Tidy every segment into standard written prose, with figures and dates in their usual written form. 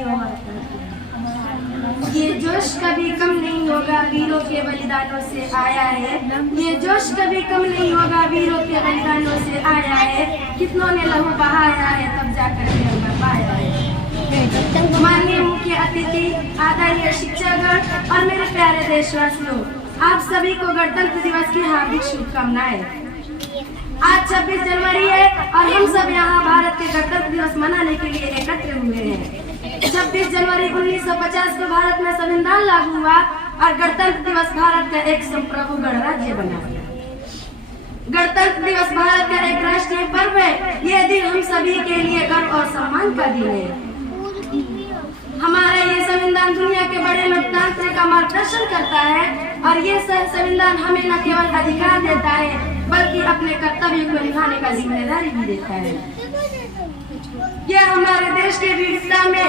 वरहमतुल्लाहि व बरकातुहू। ये जोश कभी कम नहीं होगा, वीरों के बलिदानों से आया है। ये जोश कभी कम नहीं होगा, वीरों के बलिदानों से आया है। कितनों ने लहू बहाया है, तब जाकर तिरंगा पाया है। माननीय मुख्य अतिथि, आदरणीय शिक्षकगण और मेरे प्यारे देशवासियों, आप सभी को गणतंत्र दिवस की हार्दिक शुभकामनाएं। आज 26 जनवरी है और हम सब यहाँ भारत के गणतंत्र दिवस मनाने के लिए एकत्र हुए हैं। 26 जनवरी 1950 को भारत में संविधान लागू हुआ और गणतंत्र दिवस भारत का एक संप्रभु गणराज्य बना। गणतंत्र दिवस भारत का एक राष्ट्रीय पर्व है। ये दिन हम सभी के लिए गर्व और सम्मान का दिन है। हमारा ये संविधान दुनिया के बड़े लोकतंत्र का मार्गदर्शन करता है और ये संविधान हमें न केवल अधिकार देता है बल्कि अपने कर्तव्य को निभाने का जिम्मेदारी भी देता है। यह हमारे देश के विविधता में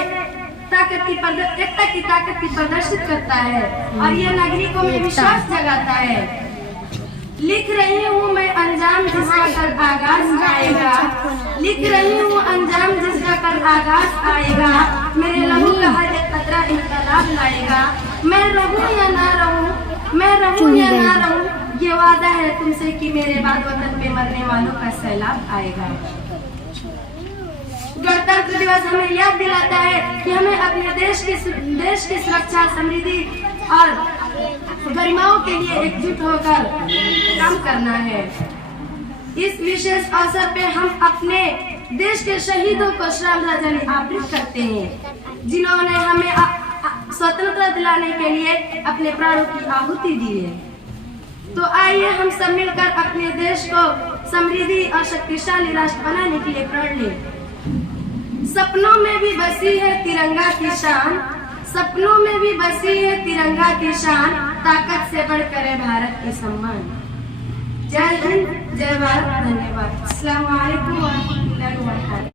एकता की ताकत की प्रदर्शित करता है और यह नागरिकों में विश्वास जगाता है। लिख रही हूँ मैं अंजाम जिसका कल आगाज आएगा, लिख रही हूँ अंजाम जिसका कल आगाज आएगा। मेरे लहू का हर एक कतरा इनकलाब लाएगा। मैं रहूँ या ना रहूँ, मैं रहूँ या ना रहूँ, ये वादा है तुमसे कि मेरे बाद वतन पे मरने वालों का सैलाब आएगा। गणतंत्र दिवस हमें याद दिलाता है कि हमें अपने देश की सुरक्षा, समृद्धि और गरिमाओं के लिए एकजुट होकर काम करना है। इस विशेष अवसर पे हम अपने देश के शहीदों को श्रद्धांजलि अर्पित करते हैं, जिन्होंने हमें स्वतंत्रता दिलाने के लिए अपने प्राणों की आहुति दी है। तो आइए हम सब मिलकर अपने देश को समृद्धि और शक्तिशाली राष्ट्र बनाने के लिए प्रण लें। सपनों में भी बसी है तिरंगा की शान, सपनों में भी बसी है तिरंगा की शान, ताकत से बढ़कर है भारत की सम्मान। जय हिंद, जय भारत, धन्यवाद। अस्सलाम वालेकुम व रहमतुल्लाहि व बरकातुहू।